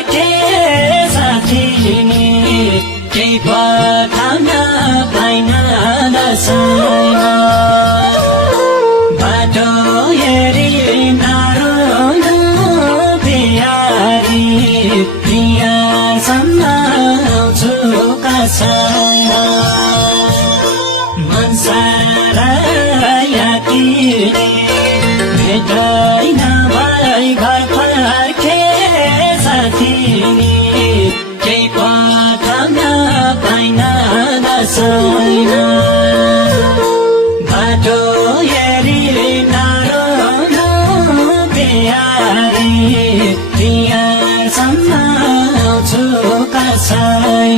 फर्के साथीनी केही पठाउन पाइन दसैन बाटो हेरी नरोनु बिहारी यहाँसम्म आउँछु कसैन मन सारा याकिने भेटै नभई घर फर्के साथीनी केही पठाउन पाइन दसैन बाटो हेरी नरोनु बिहारी यहाँसम्म आउँछु कसैन